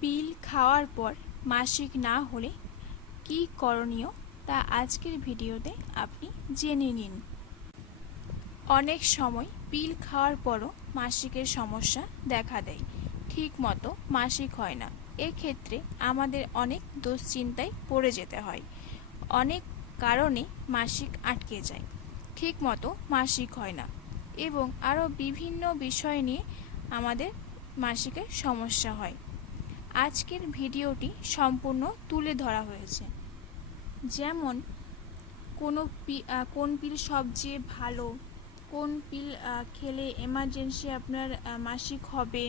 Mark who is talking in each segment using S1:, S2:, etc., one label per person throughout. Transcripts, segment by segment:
S1: পিল খাওয়ার পর মাসিক না হলে কি করণীয় তা আজকের ভিডিওতে আপনি জেনে নিন। অনেক সময় পিল খাওয়ার পরও মাসিকের সমস্যা দেখা দেয়। ঠিক মতো মাসিক হয় না। এক্ষেত্রে আমাদের অনেক দুশ্চিন্তায় পড়ে যেতে হয়। অনেক কারণে মাসিক আটকে যায়। ঠিক মতো মাসিক হয় না। এবং আরও বিভিন্ন বিষয় নিয়ে আমাদের মাসিকের সমস্যা হয়। আজকের ভিডিওটি সম্পূর্ণ তুলে ধরা হয়েছে। যেমন, কোনো কোন পিল সবচেয়ে ভালো, কোন পিল খেলে এমার্জেন্সি আপনার মাসিক হবে,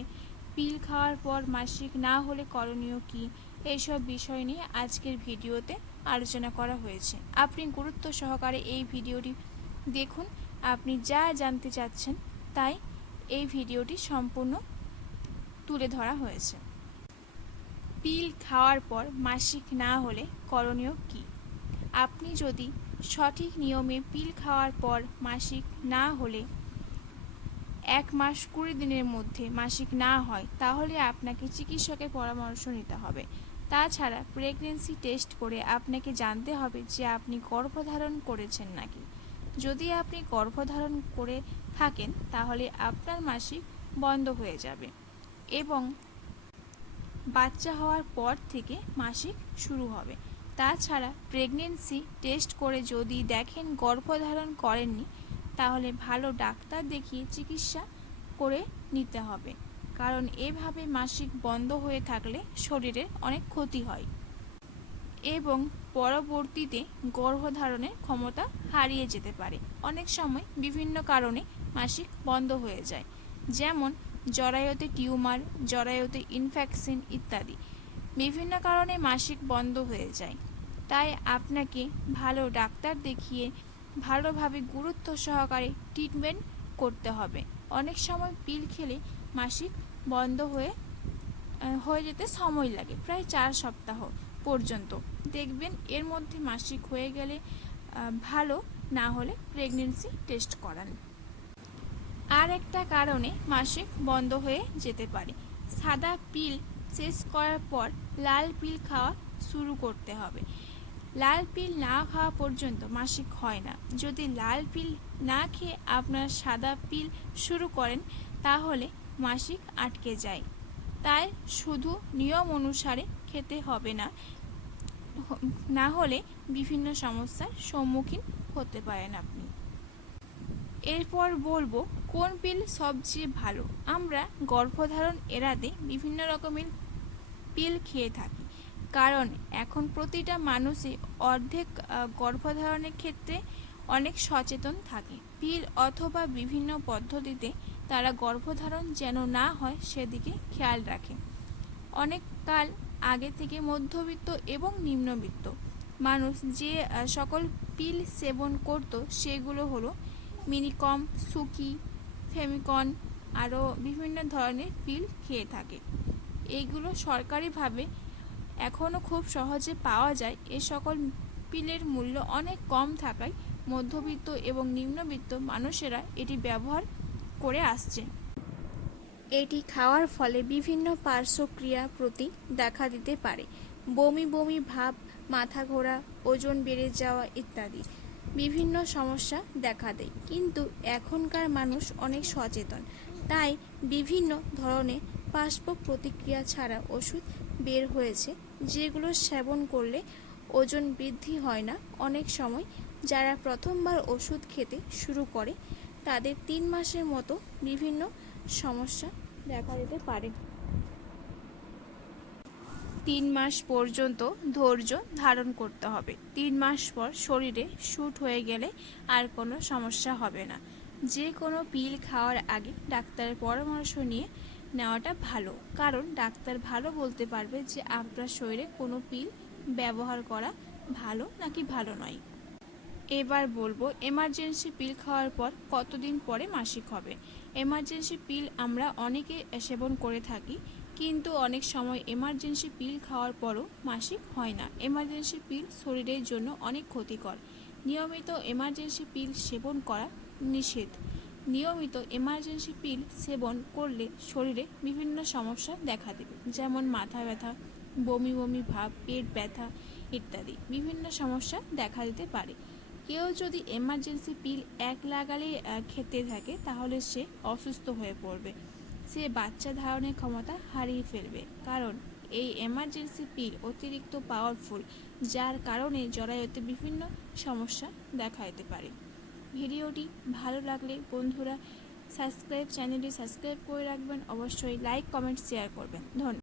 S1: পিল খাওয়ার পর মাসিক না হলে করণীয় কি, এইসব বিষয় নিয়ে আজকের ভিডিওতে আলোচনা করা হয়েছে। আপনি গুরুত্ব সহকারে এই ভিডিওটি দেখুন, আপনি যা জানতে চাচ্ছেন তাই এই ভিডিওটি সম্পূর্ণ তুলে ধরা হয়েছে। পিল খাওয়ার পর মাসিক না হলে করণীয় কি? আপনি যদি সঠিক নিয়মে পিল খাওয়ার পর মাসিক না হলে এক মাস কুড়ি দিনের মধ্যে মাসিক না হয়, তাহলে আপনাকে চিকিৎসকের পরামর্শ নিতে হবে। তাছাড়া প্রেগনেন্সি টেস্ট করে আপনাকে জানতে হবে যে আপনি গর্ভধারণ করেছেন নাকি। যদি আপনি গর্ভধারণ করে থাকেন, তাহলে আপনার মাসিক বন্ধ হয়ে যাবে এবং বাচ্চা হওয়ার পর থেকে মাসিক শুরু হবে। তাছাড়া প্রেগনেন্সি টেস্ট করে যদি দেখেন গর্ভধারণ করেননি, তাহলে ভালো ডাক্তার দেখিয়ে চিকিৎসা করে নিতে হবে। কারণ এভাবে মাসিক বন্ধ হয়ে থাকলে শরীরে অনেক ক্ষতি হয়। এবং পরবর্তীতে গর্ভধারণের ক্ষমতা হারিয়ে যেতে পারে। অনেক সময় বিভিন্ন কারণে মাসিক বন্ধ হয়ে যায়। যেমন জরায়ুতে টিউমার, জরায়ুতে ইনফেকশন ইত্যাদি। বিভিন্ন কারণে মাসিক বন্ধ হয়ে যায়। তাই আপনাকে ভালো ডাক্তার দেখিয়ে ভালোভাবে গুরুত্ব সহকারে ট্রিটমেন্ট করতে হবে। অনেক সময় পিল খেলে মাসিক বন্ধ হয়ে হয়ে যেতে সময় লাগে, প্রায় চার সপ্তাহ পর্যন্ত। দেখবেন এর মধ্যে মাসিক হয়ে গেলে ভালো না হলে প্রেগনেন্সি টেস্ট করান। আর একটা কারণে মাসিক বন্ধ হয়ে যেতে পারে। সাদা পিল শেষ করার পর লাল পিল খাওয়া শুরু করতে হবে। লাল পিল না খাওয়া পর্যন্ত মাসিক হয় না। যদি লাল পিল না খেয়ে আপনার সাদা পিল শুরু করেন, তাহলে মাসিক আটকে যায়। তাই শুধু নিয়ম অনুসারে খেতে হবে না। না হলে বিভিন্ন সমস্যার সম্মুখীন হতে পারেন আপনি। এরপর বলব, কোন পিল সবচেয়ে ভালো? আমরা গর্ভধারণ এড়াতে বিভিন্ন রকমের পিল খেয়ে থাকি। কারণ এখন প্রতিটা মানুষই অর্ধেক গর্ভধারণের ক্ষেত্রে অনেক সচেতন থাকে। পিল অথবা বিভিন্ন পদ্ধতিতে তারা গর্ভধারণ যেন না হয় সেদিকে খেয়াল রাখে। অনেক কাল আগে থেকে মধ্যবিত্ত এবং নিম্নবিত্ত মানুষ যে সকল পিল সেবন করত সেগুলো হলো মিনিকম, সুকি, ফেমিকন আরও বিভিন্ন ধরনের পিল খেয়ে থাকে। এইগুলো সরকারিভাবে এখনও খুব সহজে পাওয়া যায়। এ সকল পিলের মূল্য অনেক কম থাকায় মধ্যবিত্ত এবং নিম্নবিত্ত মানুষেরা এটি ব্যবহার করে আসছে। এটি খাওয়ার ফলে বিভিন্ন পার্শ্বক্রিয়া প্রতি দেখা দিতে পারে। বমি বমি ভাব, মাথা ঘোরা, ওজন বেড়ে যাওয়া ইত্যাদি। বিভিন্ন সমস্যা দেখা দেয়। কিন্তু এখনকার মানুষ অনেক সচেতন। তাই বিভিন্ন ধরনের পার্শ্ব প্রতিক্রিয়া ছাড়া ওষুধ বের হয়েছে, যেগুলো সেবন করলে ওজন বৃদ্ধি হয় না। অনেক সময় যারা প্রথমবার ওষুধ খেতে শুরু করে, তাদের তিন মাসের মতো বিভিন্ন সমস্যা দেখা দিতে পারে। তিন মাস পর্যন্ত ধৈর্য ধারণ করতে হবে। তিন মাস পর শরীরে শ্যুট হয়ে গেলে আর কোনো সমস্যা হবে না। যে কোনো পিল খাওয়ার আগে ডাক্তারের পরামর্শ নিয়ে নেওয়াটা ভালো। কারণ ডাক্তার ভালো বলতে পারবে যে আপনার শরীরে কোনো পিল ব্যবহার করা ভালো নাকি ভালো নয়। এবার বলব এমার্জেন্সি পিল খাওয়ার পর কতদিন পরে মাসিক হবে? এমার্জেন্সি পিল আমরা অনেকে সেবন করে থাকি। কিন্তু অনেক সময় এমার্জেন্সি পিল খাওয়ার পরও মাসিক হয় না। এমার্জেন্সি পিল শরীরের জন্য অনেক ক্ষতিকর। নিয়মিত এমার্জেন্সি পিল সেবন করা নিষেধ। নিয়মিত এমার্জেন্সি পিল সেবন করলে শরীরে বিভিন্ন সমস্যা দেখা দেবে, যেমন মাথা ব্যথা, বমি বমি ভাব, পেট ব্যথা ইত্যাদি বিভিন্ন সমস্যা দেখা দিতে পারে। কেউ যদি এমার্জেন্সি পিল এক লাগালে খেতে থাকে, তাহলে সে অসুস্থ হয়ে পড়বে। সে বাচ্চা ধারণের ক্ষমতা হারিয়ে ফেলবে। কারণ, এই এমার্জেন্সি পিল অতিরিক্ত পাওয়ারফুল যার কারণে জরায়ুতে বিভিন্ন সমস্যা দেখা যেতে পারে। ভিডিওটি ভালো লাগলে বন্ধুরা সাবস্ক্রাইব চ্যানেলটি সাবস্ক্রাইব করে রাখবেন। অবশ্যই লাইক কমেন্ট শেয়ার করবেন। ধন্যবাদ।